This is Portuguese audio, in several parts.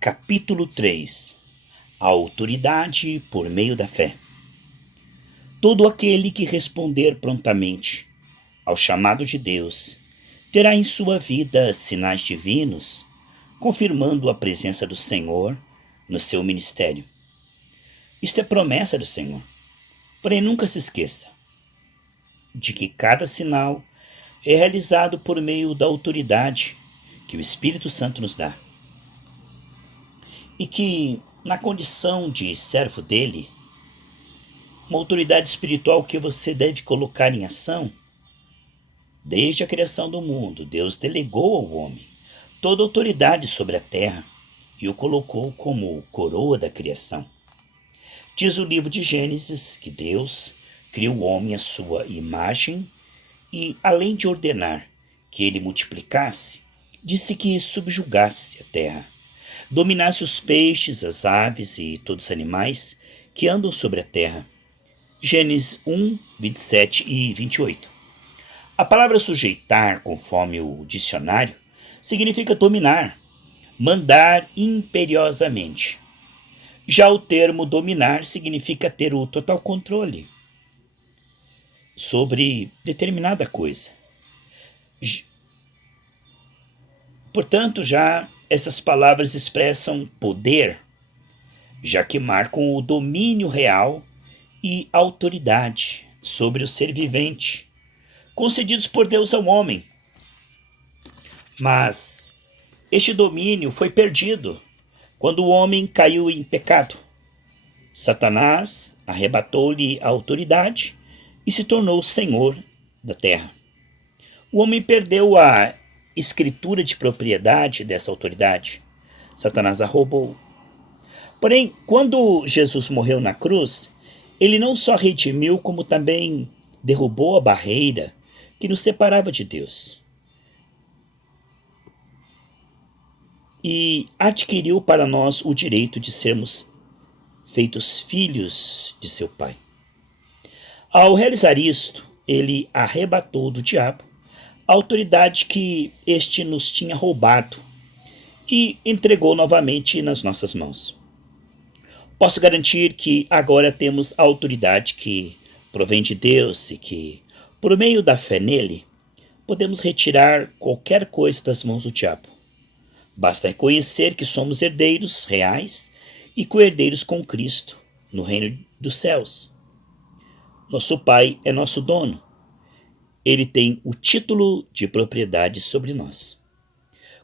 Capítulo 3. A autoridade por meio da fé. Todo aquele que responder prontamente ao chamado de Deus terá em sua vida sinais divinos, confirmando a presença do Senhor no seu ministério. Isto é promessa do Senhor. Porém, nunca se esqueça de que cada sinal é realizado por meio da autoridade que o Espírito Santo nos dá. E que, na condição de servo dele, uma autoridade espiritual que você deve colocar em ação, desde a criação do mundo, Deus delegou ao homem toda a autoridade sobre a terra e o colocou como coroa da criação. Diz o livro de Gênesis que Deus criou o homem à sua imagem e, além de ordenar que ele multiplicasse, disse que subjugasse a terra, dominasse os peixes, as aves e todos os animais que andam sobre a terra. Gênesis 1, 27 e 28. A palavra sujeitar, conforme o dicionário, significa dominar, mandar imperiosamente. Já o termo dominar significa ter o total controle sobre determinada coisa. Portanto, já essas palavras expressam poder, já que marcam o domínio real e autoridade sobre o ser vivente, concedidos por Deus ao homem. Mas este domínio foi perdido quando o homem caiu em pecado. Satanás arrebatou-lhe a autoridade e se tornou senhor da terra. O homem perdeu a escritura de propriedade dessa autoridade. Satanás a roubou. Porém, quando Jesus morreu na cruz, ele não só redimiu, como também derrubou a barreira que nos separava de Deus. E adquiriu para nós o direito de sermos feitos filhos de seu Pai. Ao realizar isto, ele arrebatou do diabo a autoridade que este nos tinha roubado e entregou novamente nas nossas mãos. Posso garantir que agora temos a autoridade que provém de Deus e que, por meio da fé nele, podemos retirar qualquer coisa das mãos do diabo. Basta reconhecer que somos herdeiros reais e co-herdeiros com Cristo no reino dos céus. Nosso Pai é nosso dono. Ele tem o título de propriedade sobre nós.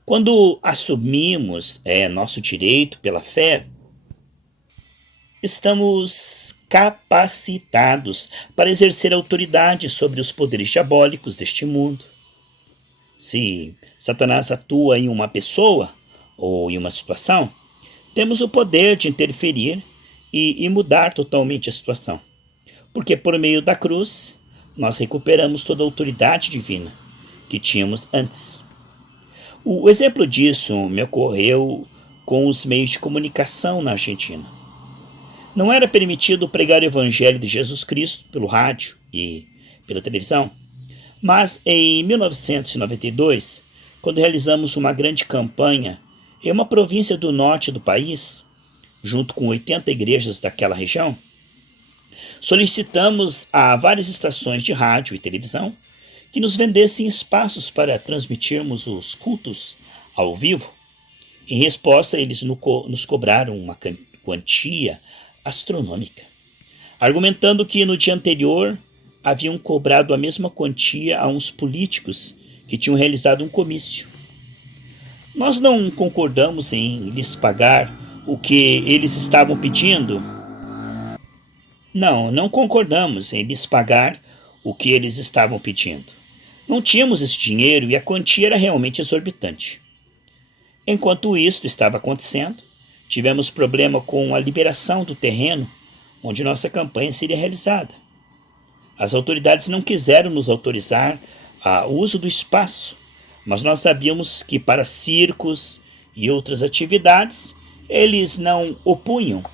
Quando assumimos nosso direito pela fé, estamos capacitados para exercer autoridade sobre os poderes diabólicos deste mundo. Se Satanás atua em uma pessoa ou em uma situação, temos o poder de interferir e mudar totalmente a situação. Porque por meio da cruz, nós recuperamos toda a autoridade divina que tínhamos antes. O exemplo disso me ocorreu com os meios de comunicação na Argentina. Não era permitido pregar o evangelho de Jesus Cristo pelo rádio e pela televisão, mas em 1992, quando realizamos uma grande campanha em uma província do norte do país, junto com 80 igrejas daquela região, solicitamos a várias estações de rádio e televisão que nos vendessem espaços para transmitirmos os cultos ao vivo. Em resposta, eles nos cobraram uma quantia astronômica, argumentando que no dia anterior haviam cobrado a mesma quantia a uns políticos que tinham realizado um comício. Nós não concordamos em lhes pagar o que eles estavam pedindo. Não concordamos em lhes pagar o que eles estavam pedindo. Não tínhamos esse dinheiro e a quantia era realmente exorbitante. Enquanto isto estava acontecendo, tivemos problema com a liberação do terreno onde nossa campanha seria realizada. As autoridades não quiseram nos autorizar o uso do espaço, mas nós sabíamos que para circos e outras atividades eles não opunham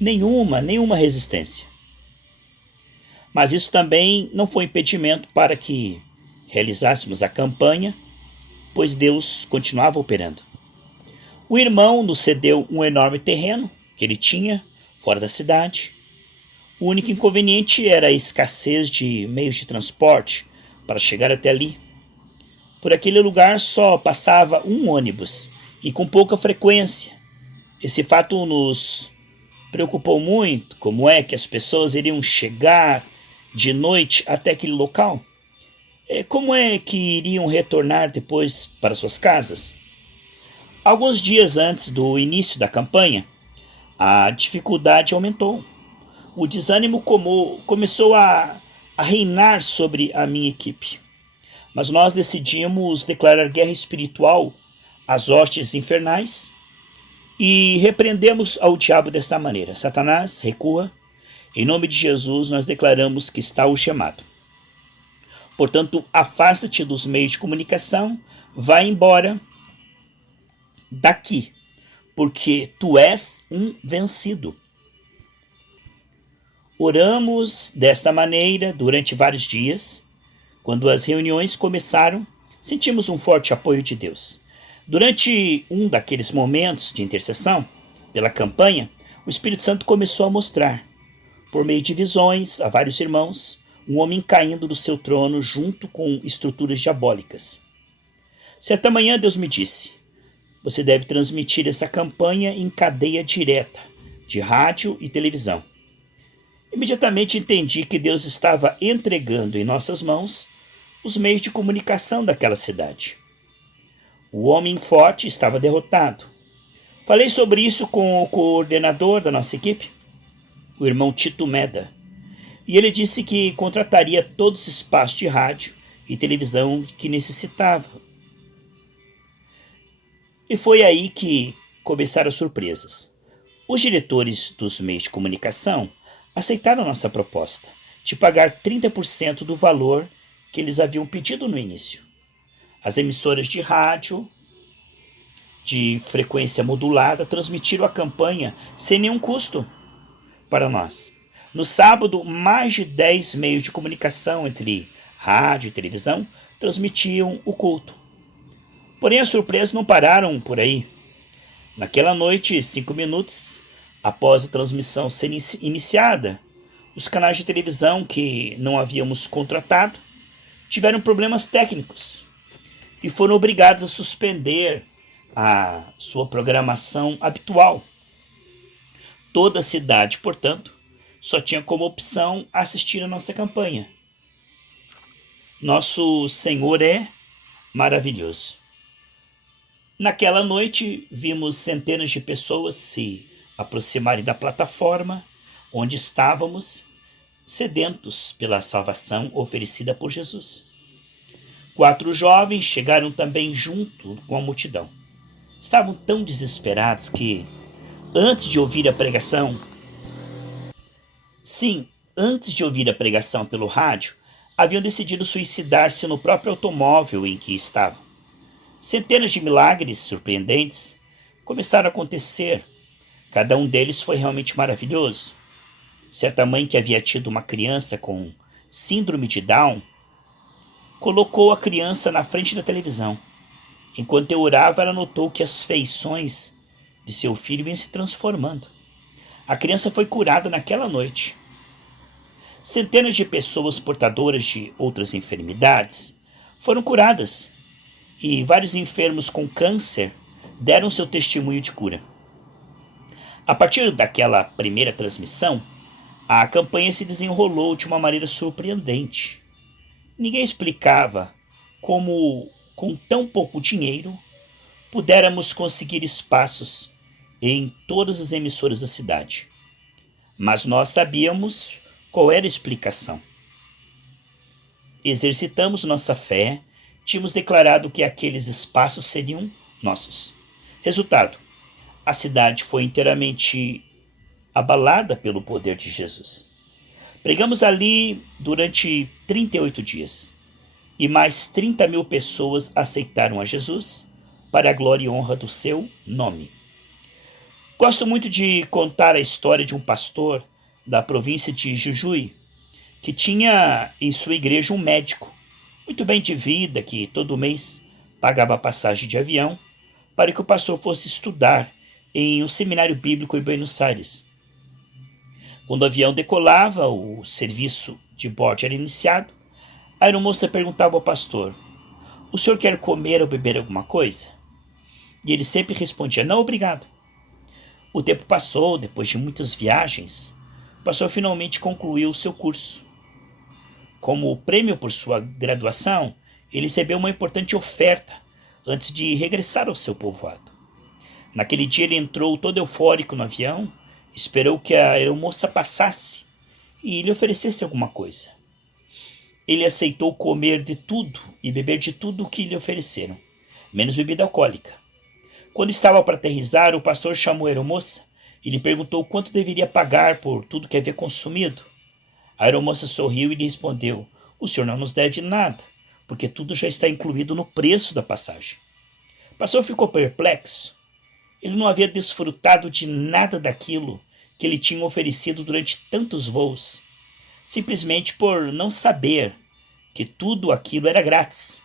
nenhuma resistência. Mas isso também não foi impedimento para que realizássemos a campanha, pois Deus continuava operando. O irmão nos cedeu um enorme terreno que ele tinha fora da cidade. O único inconveniente era a escassez de meios de transporte para chegar até ali. Por aquele lugar só passava um ônibus e com pouca frequência. Esse fato nos preocupou muito, como é que as pessoas iriam chegar de noite até aquele local. Como é que iriam retornar depois para suas casas? Alguns dias antes do início da campanha, a dificuldade aumentou. O desânimo começou a reinar sobre a minha equipe. Mas nós decidimos declarar guerra espiritual às hostes infernais e repreendemos ao diabo desta maneira: Satanás, recua. Em nome de Jesus, nós declaramos que está algemado. Portanto, afasta-te dos meios de comunicação, vai embora daqui, porque tu és um vencido. Oramos desta maneira durante vários dias. Quando as reuniões começaram, sentimos um forte apoio de Deus. Durante um daqueles momentos de intercessão pela campanha, o Espírito Santo começou a mostrar, por meio de visões a vários irmãos, um homem caindo do seu trono junto com estruturas diabólicas. Certa manhã Deus me disse: você deve transmitir essa campanha em cadeia direta, de rádio e televisão. Imediatamente entendi que Deus estava entregando em nossas mãos os meios de comunicação daquela cidade. O homem forte estava derrotado. Falei sobre isso com o coordenador da nossa equipe, o irmão Tito Meda, e ele disse que contrataria todos os espaços de rádio e televisão que necessitava. E foi aí que começaram as surpresas. Os diretores dos meios de comunicação aceitaram nossa proposta de pagar 30% do valor que eles haviam pedido no início. As emissoras de rádio de frequência modulada transmitiram a campanha sem nenhum custo para nós. No sábado, mais de 10 meios de comunicação entre rádio e televisão transmitiam o culto. Porém, as surpresas não pararam por aí. Naquela noite, 5 minutos após a transmissão ser iniciada, os canais de televisão que não havíamos contratado tiveram problemas técnicos e foram obrigados a suspender a sua programação habitual. Toda a cidade, portanto, só tinha como opção assistir a nossa campanha. Nosso Senhor é maravilhoso. Naquela noite, vimos centenas de pessoas se aproximarem da plataforma onde estávamos, sedentos pela salvação oferecida por Jesus. 4 jovens chegaram também junto com a multidão. Estavam tão desesperados que, antes de ouvir a pregação pelo rádio, haviam decidido suicidar-se no próprio automóvel em que estavam. Centenas de milagres surpreendentes começaram a acontecer. Cada um deles foi realmente maravilhoso. Certa mãe que havia tido uma criança com síndrome de Down colocou a criança na frente da televisão. Enquanto eu orava, ela notou que as feições de seu filho iam se transformando. A criança foi curada naquela noite. Centenas de pessoas portadoras de outras enfermidades foram curadas e vários enfermos com câncer deram seu testemunho de cura. A partir daquela primeira transmissão, a campanha se desenrolou de uma maneira surpreendente. Ninguém explicava como, com tão pouco dinheiro, pudéramos conseguir espaços em todas as emissoras da cidade. Mas nós sabíamos qual era a explicação. Exercitamos nossa fé, tínhamos declarado que aqueles espaços seriam nossos. Resultado: a cidade foi inteiramente abalada pelo poder de Jesus. Pregamos ali durante 38 dias e mais 30 mil pessoas aceitaram a Jesus para a glória e honra do seu nome. Gosto muito de contar a história de um pastor da província de Jujuy que tinha em sua igreja um médico muito bem de vida que todo mês pagava passagem de avião para que o pastor fosse estudar em um seminário bíblico em Buenos Aires. Quando o avião decolava, o serviço de bordo era iniciado. A aeromoça perguntava ao pastor: "O senhor quer comer ou beber alguma coisa?" E ele sempre respondia: "Não, obrigado." O tempo passou. Depois de muitas viagens, o pastor finalmente concluiu o seu curso. Como prêmio por sua graduação, ele recebeu uma importante oferta antes de regressar ao seu povoado. Naquele dia ele entrou todo eufórico no avião, esperou que a aeromoça passasse e lhe oferecesse alguma coisa. Ele aceitou comer de tudo e beber de tudo o que lhe ofereceram, menos bebida alcoólica. Quando estava para aterrissar, o pastor chamou a aeromoça e lhe perguntou quanto deveria pagar por tudo que havia consumido. A aeromoça sorriu e lhe respondeu: "O senhor não nos deve nada, porque tudo já está incluído no preço da passagem." O pastor ficou perplexo. Ele não havia desfrutado de nada daquilo que lhe tinham oferecido durante tantos voos, simplesmente por não saber que tudo aquilo era grátis.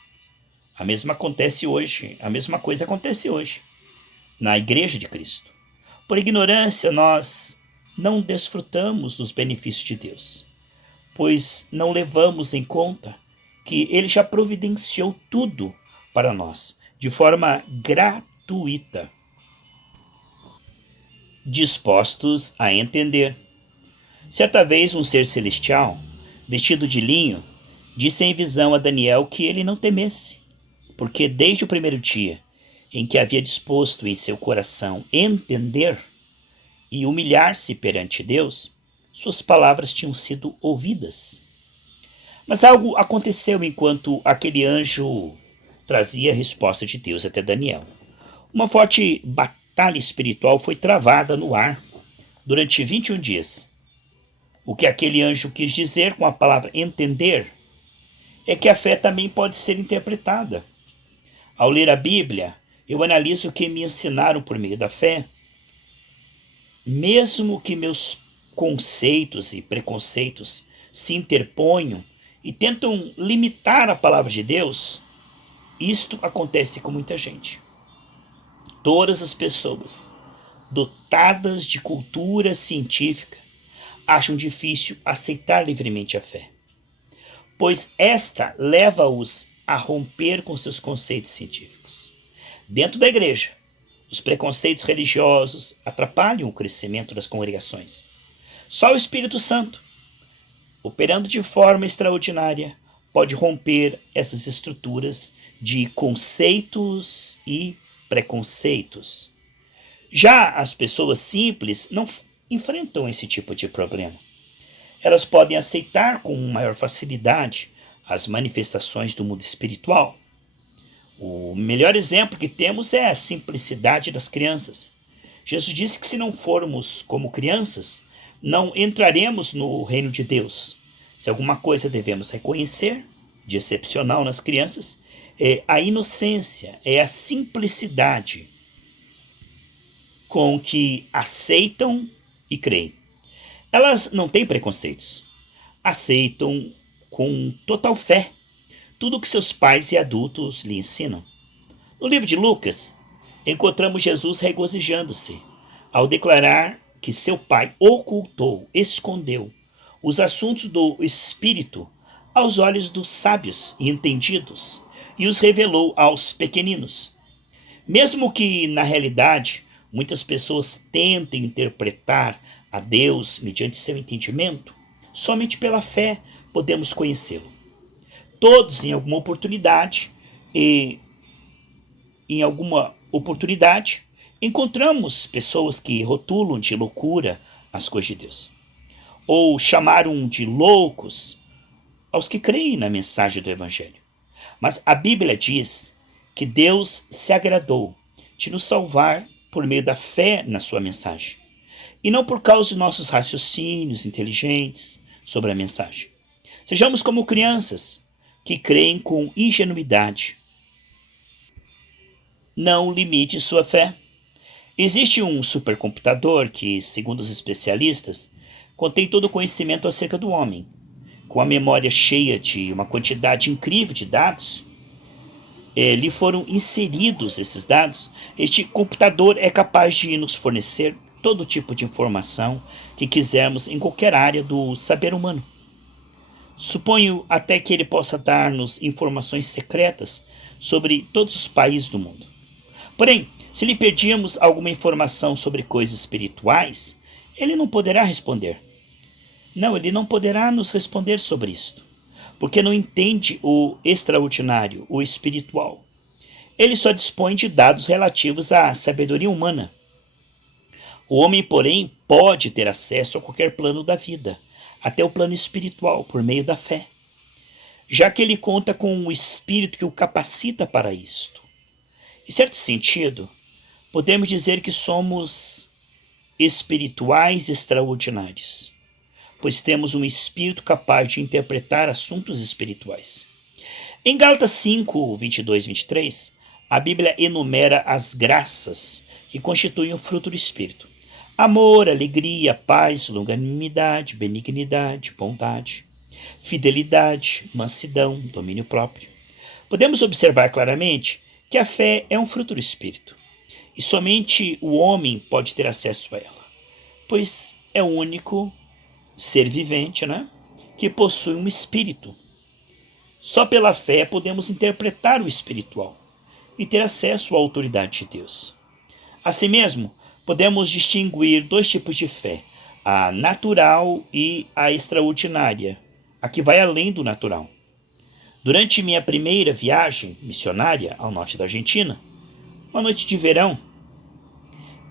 A mesma coisa acontece hoje, na Igreja de Cristo. Por ignorância, nós não desfrutamos dos benefícios de Deus, pois não levamos em conta que Ele já providenciou tudo para nós, de forma gratuita. Dispostos a entender. Certa vez um ser celestial, vestido de linho, disse em visão a Daniel que ele não temesse, porque desde o primeiro dia em que havia disposto em seu coração entender e humilhar-se perante Deus, suas palavras tinham sido ouvidas. Mas algo aconteceu enquanto aquele anjo trazia a resposta de Deus até Daniel. Uma forte batalha espiritual foi travada no ar durante 21 dias. O que aquele anjo quis dizer com a palavra entender é que a fé também pode ser interpretada. Ao ler a Bíblia, eu analiso o que me ensinaram por meio da fé. Mesmo que meus conceitos e preconceitos se interponham e tentam limitar a palavra de Deus, isto acontece com muita gente. Todas as pessoas dotadas de cultura científica acham difícil aceitar livremente a fé, pois esta leva-os a romper com seus conceitos científicos. Dentro da igreja, os preconceitos religiosos atrapalham o crescimento das congregações. Só o Espírito Santo, operando de forma extraordinária, pode romper essas estruturas de conceitos e preconceitos. Já as pessoas simples não enfrentam esse tipo de problema. Elas podem aceitar com maior facilidade as manifestações do mundo espiritual. O melhor exemplo que temos é a simplicidade das crianças. Jesus disse que se não formos como crianças, não entraremos no reino de Deus. Se alguma coisa devemos reconhecer de excepcional nas crianças, é a inocência, é a simplicidade com que aceitam e creem. Elas não têm preconceitos. Aceitam com total fé tudo o que seus pais e adultos lhe ensinam. No livro de Lucas, encontramos Jesus regozijando-se ao declarar que seu pai ocultou, escondeu os assuntos do Espírito aos olhos dos sábios e entendidos e os revelou aos pequeninos. Mesmo que, na realidade, muitas pessoas tentem interpretar a Deus mediante seu entendimento, somente pela fé podemos conhecê-lo. Todos, em alguma oportunidade, encontramos pessoas que rotulam de loucura as coisas de Deus, ou chamaram de loucos aos que creem na mensagem do Evangelho. Mas a Bíblia diz que Deus se agradou de nos salvar por meio da fé na sua mensagem, e não por causa de nossos raciocínios inteligentes sobre a mensagem. Sejamos como crianças que creem com ingenuidade. Não limite sua fé. Existe um supercomputador que, segundo os especialistas, contém todo o conhecimento acerca do homem. Com a memória cheia de uma quantidade incrível de dados, lhe foram inseridos esses dados, este computador é capaz de nos fornecer todo tipo de informação que quisermos em qualquer área do saber humano. Suponho até que ele possa dar-nos informações secretas sobre todos os países do mundo. Porém, se lhe pedirmos alguma informação sobre coisas espirituais, ele não poderá responder. Não, ele não poderá nos responder sobre isto, porque não entende o extraordinário, o espiritual. Ele só dispõe de dados relativos à sabedoria humana. O homem, porém, pode ter acesso a qualquer plano da vida, até o plano espiritual, por meio da fé, já que ele conta com um espírito que o capacita para isto. Em certo sentido, podemos dizer que somos espirituais extraordinários, pois temos um espírito capaz de interpretar assuntos espirituais. Em Gálatas 5, 22 e 23, a Bíblia enumera as graças que constituem o fruto do Espírito: amor, alegria, paz, longanimidade, benignidade, bondade, fidelidade, mansidão, domínio próprio. Podemos observar claramente que a fé é um fruto do Espírito, e somente o homem pode ter acesso a ela, pois é o único ser vivente, que possui um espírito. Só pela fé podemos interpretar o espiritual e ter acesso à autoridade de Deus. Assim mesmo, podemos distinguir dois tipos de fé: a natural e a extraordinária, a que vai além do natural. Durante minha primeira viagem missionária ao norte da Argentina, uma noite de verão,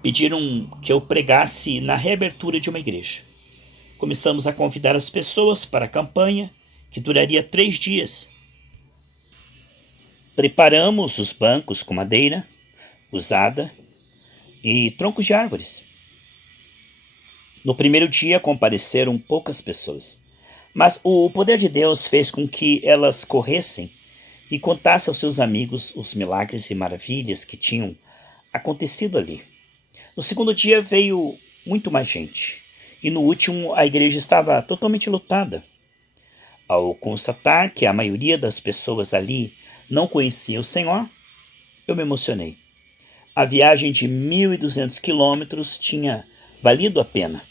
pediram que eu pregasse na reabertura de uma igreja. Começamos a convidar as pessoas para a campanha, que duraria 3 dias. Preparamos os bancos com madeira usada e troncos de árvores. No primeiro dia compareceram poucas pessoas, mas o poder de Deus fez com que elas corressem e contassem aos seus amigos os milagres e maravilhas que tinham acontecido ali. No segundo dia veio muito mais gente, e no último a igreja estava totalmente lotada. Ao constatar que a maioria das pessoas ali não conhecia o Senhor, eu me emocionei. A viagem de 1.200 quilômetros tinha valido a pena.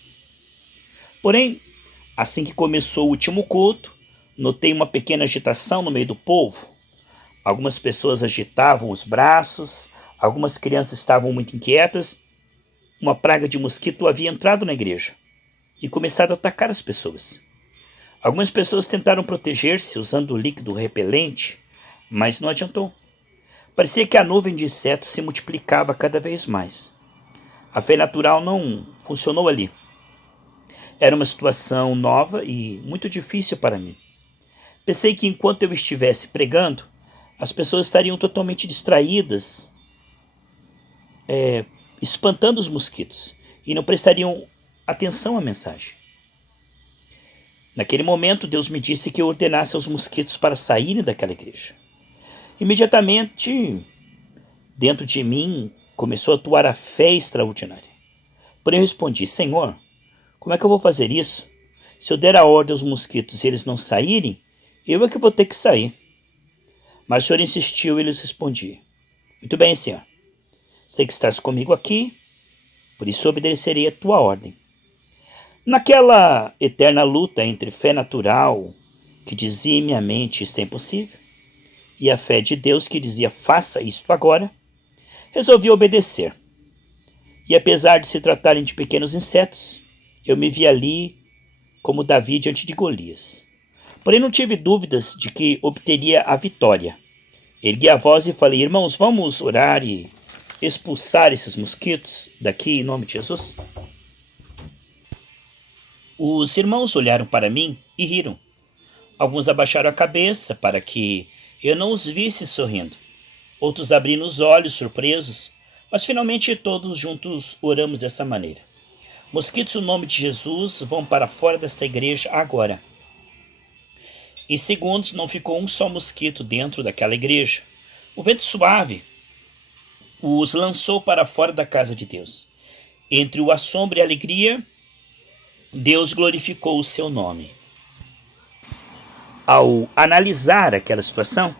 Porém, assim que começou o último culto, notei uma pequena agitação no meio do povo. Algumas pessoas agitavam os braços, algumas crianças estavam muito inquietas. Uma praga de mosquito havia entrado na igreja e começado a atacar as pessoas. Algumas pessoas tentaram proteger-se usando líquido repelente, mas não adiantou. Parecia que a nuvem de insetos se multiplicava cada vez mais. A fé natural não funcionou ali. Era uma situação nova e muito difícil para mim. Pensei que enquanto eu estivesse pregando, as pessoas estariam totalmente distraídas, espantando os mosquitos, e não prestariam atenção à mensagem. Naquele momento, Deus me disse que eu ordenasse aos mosquitos para saírem daquela igreja. Imediatamente, dentro de mim, começou a atuar a fé extraordinária. Porém, eu respondi: Senhor, como é que eu vou fazer isso? Se eu der a ordem aos mosquitos e eles não saírem, eu é que vou ter que sair. Mas o Senhor insistiu e lhes respondi: muito bem, Senhor. Sei que estás comigo aqui, por isso obedecerei a tua ordem. Naquela eterna luta entre fé natural, que dizia em minha mente isto é impossível, e a fé de Deus que dizia faça isto agora, resolvi obedecer. E apesar de se tratarem de pequenos insetos, eu me vi ali como Davi diante de Golias. Porém não tive dúvidas de que obteria a vitória. Ergui a voz e falei: irmãos, vamos orar e expulsar esses mosquitos daqui em nome de Jesus? Os irmãos olharam para mim e riram. Alguns abaixaram a cabeça para que eu não os visse sorrindo. Outros abriram os olhos, surpresos, mas finalmente todos juntos oramos dessa maneira: mosquitos, no nome de Jesus, vão para fora desta igreja agora. Em segundos não ficou um só mosquito dentro daquela igreja. O vento suave os lançou para fora da casa de Deus. Entre o assombro e a alegria, Deus glorificou o seu nome. Ao analisar aquela situação,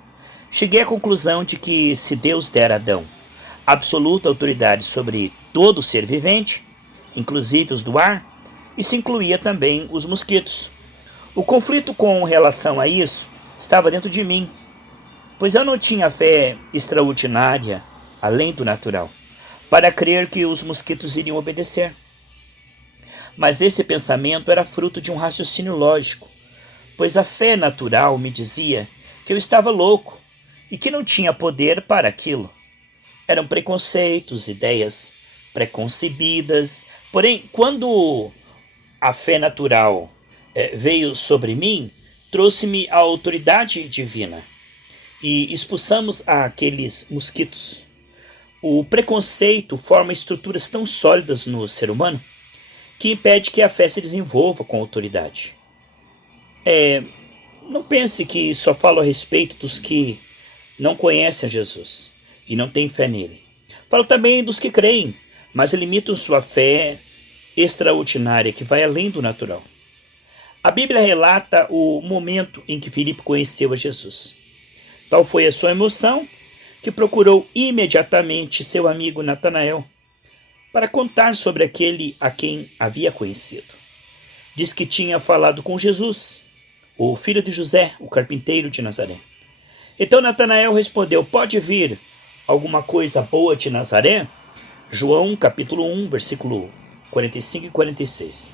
Cheguei à conclusão de que se Deus der a Adão absoluta autoridade sobre todo ser vivente, inclusive os do ar, isso incluía também os mosquitos. O conflito com relação a isso estava dentro de mim, pois eu não tinha fé extraordinária, além do natural, para crer que os mosquitos iriam obedecer. Mas esse pensamento era fruto de um raciocínio lógico, pois a fé natural me dizia que eu estava louco e que não tinha poder para aquilo. Eram preconceitos, ideias preconcebidas. Porém, quando a fé natural veio sobre mim, trouxe-me a autoridade divina e expulsamos aqueles mosquitos. O preconceito forma estruturas tão sólidas no ser humano que impede que a fé se desenvolva com autoridade. Não pense que só falo a respeito dos que não conhecem a Jesus e não têm fé nele. Falo também dos que creem, mas limitam sua fé extraordinária que vai além do natural. A Bíblia relata o momento em que Filipe conheceu a Jesus. Tal foi a sua emoção que procurou imediatamente seu amigo Natanael para contar sobre aquele a quem havia conhecido. Diz que tinha falado com Jesus, o filho de José, o carpinteiro de Nazaré. Então Natanael respondeu: pode vir alguma coisa boa de Nazaré? João capítulo 1, versículo 45 e 46.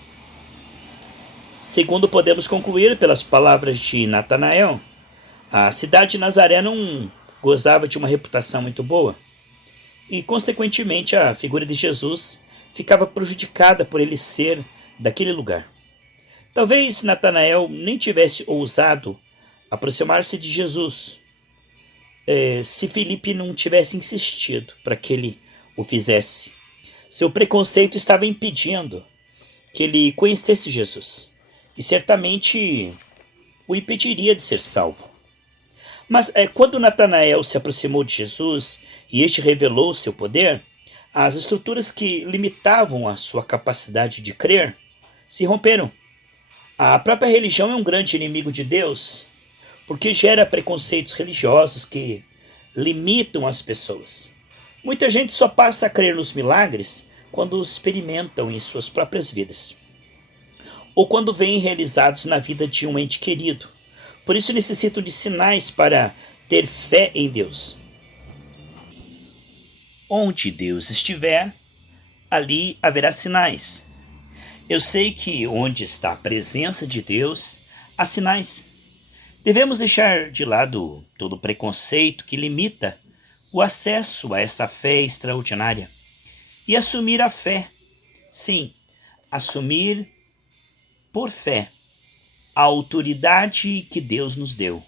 Segundo podemos concluir pelas palavras de Natanael, a cidade de Nazaré não gozava de uma reputação muito boa e, consequentemente, a figura de Jesus ficava prejudicada por ele ser daquele lugar. Talvez Natanael nem tivesse ousado aproximar-se de Jesus se Filipe não tivesse insistido para que ele o fizesse. Seu preconceito estava impedindo que ele conhecesse Jesus e certamente o impediria de ser salvo. Mas quando Natanael se aproximou de Jesus e este revelou seu poder, as estruturas que limitavam a sua capacidade de crer se romperam. A própria religião é um grande inimigo de Deus, porque gera preconceitos religiosos que limitam as pessoas. Muita gente só passa a crer nos milagres quando os experimentam em suas próprias vidas, ou quando veem realizados na vida de um ente querido. Por isso necessitam de sinais para ter fé em Deus. Onde Deus estiver, ali haverá sinais. Eu sei que onde está a presença de Deus, há sinais. Devemos deixar de lado todo o preconceito que limita o acesso a essa fé extraordinária e assumir a fé. Sim, assumir por fé a autoridade que Deus nos deu.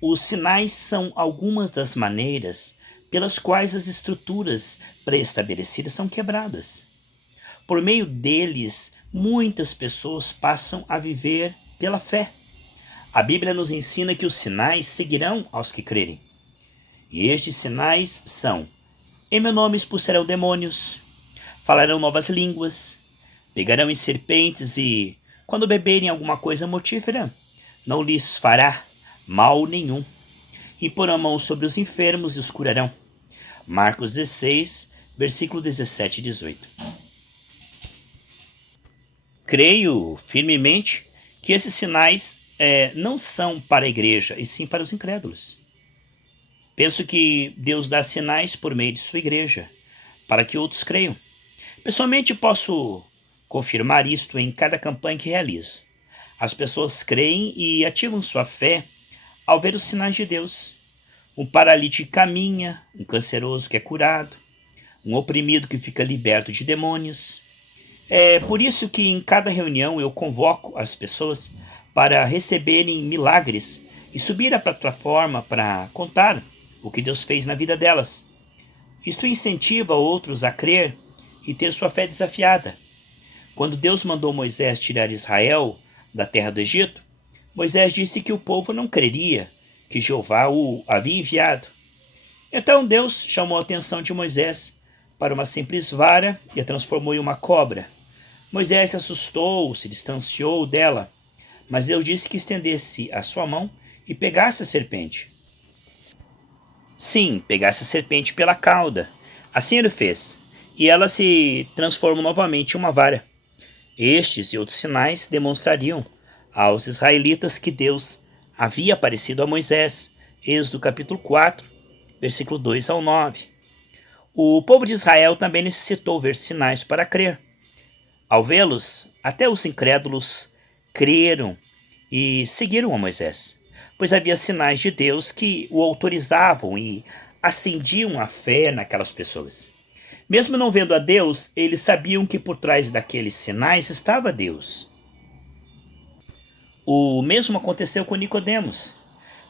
Os sinais são algumas das maneiras pelas quais as estruturas pré-estabelecidas são quebradas. Por meio deles, muitas pessoas passam a viver pela fé. A Bíblia nos ensina que os sinais seguirão aos que crerem. E estes sinais são: em meu nome expulsarão demônios, falarão novas línguas, pegarão em serpentes e, quando beberem alguma coisa mortífera, não lhes fará mal nenhum. E porão a mão sobre os enfermos e os curarão. Marcos 16, versículo 17 e 18. Creio firmemente que esses sinais não são para a igreja, e sim para os incrédulos. Penso que Deus dá sinais por meio de sua igreja, para que outros creiam. Pessoalmente posso confirmar isto em cada campanha que realizo. As pessoas creem e ativam sua fé ao ver os sinais de Deus. Um paralítico caminha, um canceroso que é curado, um oprimido que fica liberto de demônios. É por isso que em cada reunião eu convoco as pessoas para receberem milagres e subir à plataforma para contar o que Deus fez na vida delas. Isto incentiva outros a crer e ter sua fé desafiada. Quando Deus mandou Moisés tirar Israel da terra do Egito, Moisés disse que o povo não creria que Jeová o havia enviado. Então Deus chamou a atenção de Moisés para uma simples vara e a transformou em uma cobra. Moisés se assustou, se distanciou dela, mas Deus disse que estendesse a sua mão e pegasse a serpente. Sim, pegasse a serpente pela cauda. Assim ele fez, e ela se transformou novamente em uma vara. Estes e outros sinais demonstrariam aos israelitas que Deus havia aparecido a Moisés. Êxodo capítulo 4, versículo 2 ao 9. O povo de Israel também necessitou ver sinais para crer. Ao vê-los, até os incrédulos creram e seguiram a Moisés, pois havia sinais de Deus que o autorizavam e acendiam a fé naquelas pessoas. Mesmo não vendo a Deus, eles sabiam que por trás daqueles sinais estava Deus. O mesmo aconteceu com Nicodemos.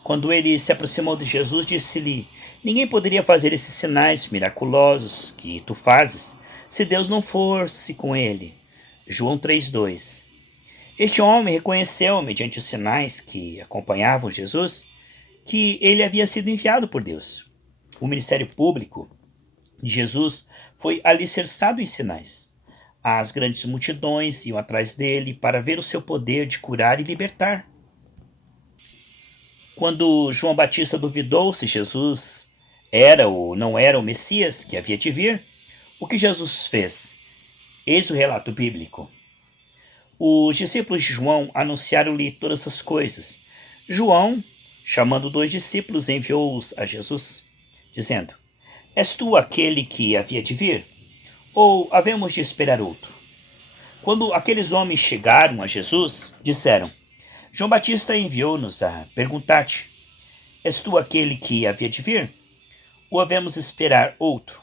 Quando ele se aproximou de Jesus, disse-lhe: Ninguém poderia fazer esses sinais miraculosos que tu fazes se Deus não fosse com ele. João 3,2. Este homem reconheceu, mediante os sinais que acompanhavam Jesus, que ele havia sido enviado por Deus. O ministério público de Jesus foi alicerçado em sinais. As grandes multidões iam atrás dele para ver o seu poder de curar e libertar. Quando João Batista duvidou se Jesus era ou não era o Messias que havia de vir, o que Jesus fez? Eis o relato bíblico. Os discípulos de João anunciaram-lhe todas essas coisas. João, chamando 2 discípulos, enviou-os a Jesus, dizendo: És tu aquele que havia de vir? Ou havemos de esperar outro? Quando aqueles homens chegaram a Jesus, disseram: João Batista enviou-nos a perguntar-te: És tu aquele que havia de vir? Ou havemos de esperar outro?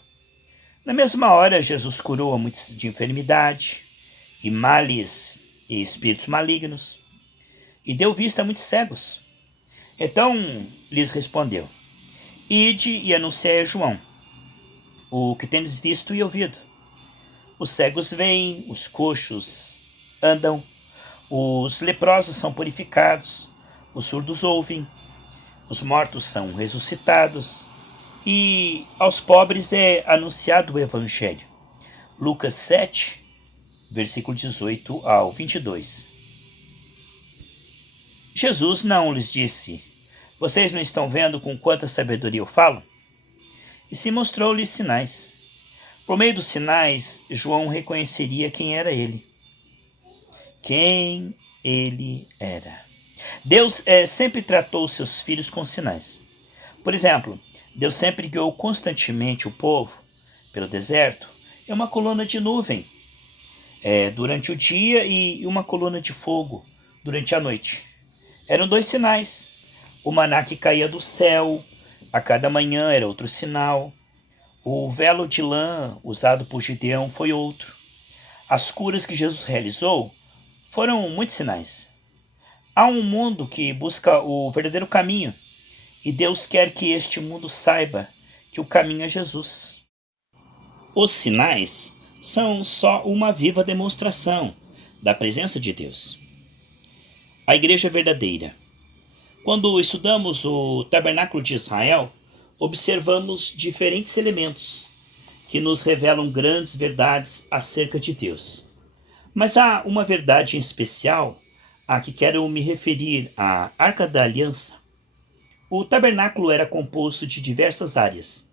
Na mesma hora, Jesus curou a muitos de enfermidade e males e espíritos malignos, e deu vista a muitos cegos. Então lhes respondeu: Ide e anunciai a João o que tendes visto e ouvido. Os cegos veem, os coxos andam, os leprosos são purificados, os surdos ouvem, os mortos são ressuscitados, e aos pobres é anunciado o Evangelho. Lucas 7, versículo 18 ao 22. Jesus não lhes disse: Vocês não estão vendo com quanta sabedoria eu falo? E se mostrou-lhes sinais. Por meio dos sinais, João reconheceria quem era ele. Quem ele era. Deus sempre tratou seus filhos com sinais. Por exemplo, Deus sempre guiou constantemente o povo pelo deserto em uma coluna de nuvem durante o dia e uma coluna de fogo durante a noite. Eram 2 sinais. O maná que caía do céu a cada manhã era outro sinal. O velo de lã usado por Gideão foi outro. As curas que Jesus realizou foram muitos sinais. Há um mundo que busca o verdadeiro caminho, e Deus quer que este mundo saiba que o caminho é Jesus. Os sinais são só uma viva demonstração da presença de Deus. A igreja verdadeira. Quando estudamos o tabernáculo de Israel, observamos diferentes elementos que nos revelam grandes verdades acerca de Deus. Mas há uma verdade em especial a que quero me referir, a Arca da Aliança. O tabernáculo era composto de diversas áreas.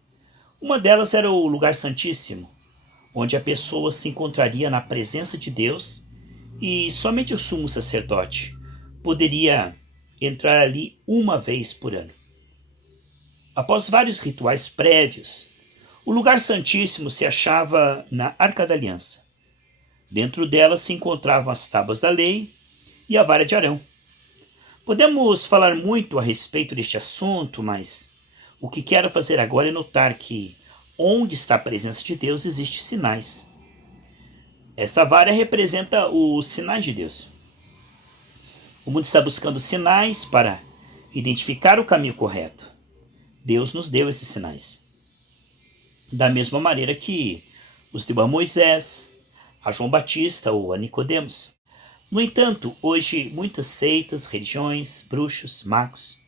Uma delas era o lugar santíssimo, onde a pessoa se encontraria na presença de Deus e somente o sumo sacerdote poderia entrar ali uma vez por ano. Após vários rituais prévios, o lugar santíssimo se achava na Arca da Aliança. Dentro dela se encontravam as tábuas da lei e a vara de Arão. Podemos falar muito a respeito deste assunto, mas o que quero fazer agora é notar que onde está a presença de Deus existem sinais. Essa vara representa os sinais de Deus. O mundo está buscando sinais para identificar o caminho correto. Deus nos deu esses sinais. Da mesma maneira que os deu a Moisés, a João Batista ou a Nicodemos. No entanto, hoje muitas seitas, religiões, bruxos, magos,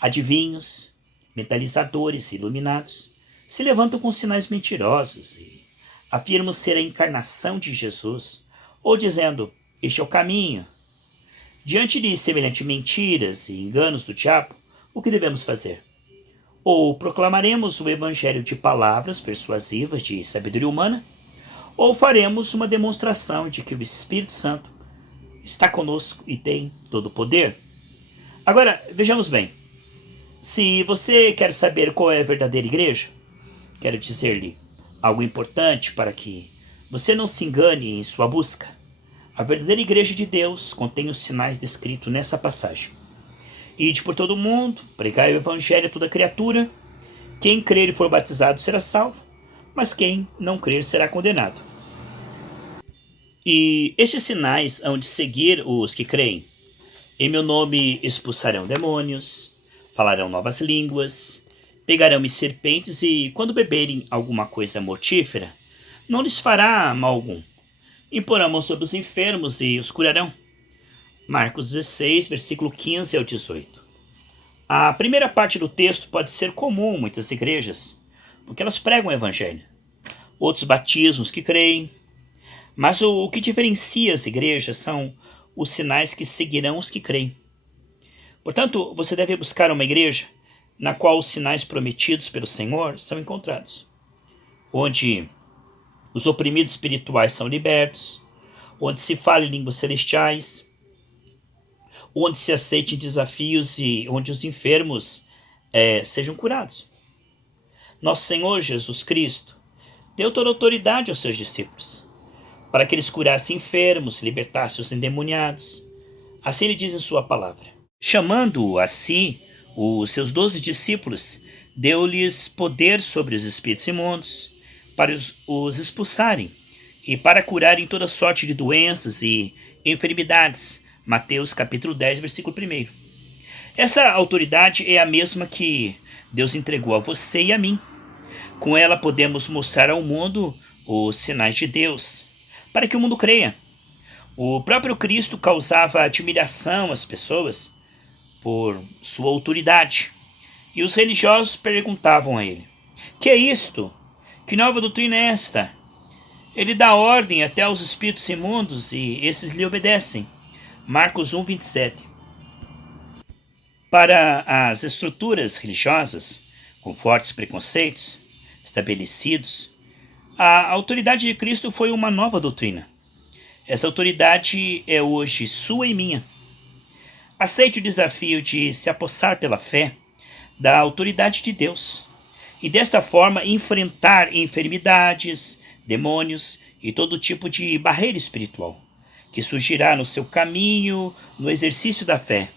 adivinhos, mentalizadores iluminados se levantam com sinais mentirosos e afirmam ser a encarnação de Jesus, ou dizendo: este é o caminho. Diante de semelhantes mentiras e enganos do diabo, o que devemos fazer? Ou proclamaremos o evangelho de palavras persuasivas de sabedoria humana, ou faremos uma demonstração de que o Espírito Santo está conosco e tem todo o poder. Agora, vejamos bem. Se você quer saber qual é a verdadeira igreja, quero dizer-lhe algo importante para que você não se engane em sua busca. A verdadeira igreja de Deus contém os sinais descritos nessa passagem. Ide por todo o mundo, pregai o evangelho a toda criatura. Quem crer e for batizado será salvo, mas quem não crer será condenado. E estes sinais hão de seguir os que creem. Em meu nome expulsarão demônios, falarão novas línguas, pegarão em serpentes e, quando beberem alguma coisa mortífera, não lhes fará mal algum. Imporão mão sobre os enfermos e os curarão. Marcos 16, versículo 15 ao 18. A primeira parte do texto pode ser comum em muitas igrejas, porque elas pregam o evangelho. Outros batizam os que creem. Mas o que diferencia as igrejas são os sinais que seguirão os que creem. Portanto, você deve buscar uma igreja na qual os sinais prometidos pelo Senhor são encontrados, onde os oprimidos espirituais são libertos, onde se fala em línguas celestiais, onde se aceitem desafios e onde os enfermos sejam curados. Nosso Senhor Jesus Cristo deu toda a autoridade aos seus discípulos, para que eles curassem enfermos, libertassem os endemoniados. Assim ele diz em sua palavra. Chamando a si os seus 12 discípulos, deu-lhes poder sobre os espíritos imundos, para os expulsarem e para curarem toda sorte de doenças e enfermidades. Mateus capítulo 10, versículo 1. Essa autoridade é a mesma que Deus entregou a você e a mim. Com ela podemos mostrar ao mundo os sinais de Deus, para que o mundo creia. O próprio Cristo causava admiração às pessoas por sua autoridade. E os religiosos perguntavam a ele: que é isto? Que nova doutrina é esta? Ele dá ordem até aos espíritos imundos e esses lhe obedecem. Marcos 1, 27. Para as estruturas religiosas, com fortes preconceitos estabelecidos, a autoridade de Cristo foi uma nova doutrina. Essa autoridade é hoje sua e minha. Aceite o desafio de se apossar pela fé da autoridade de Deus e desta forma enfrentar enfermidades, demônios e todo tipo de barreira espiritual que surgirá no seu caminho no exercício da fé.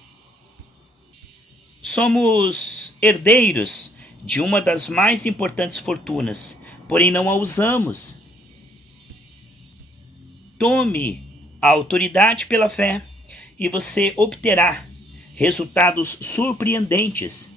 Somos herdeiros de uma das mais importantes fortunas, porém não a usamos. Tome a autoridade pela fé e você obterá resultados surpreendentes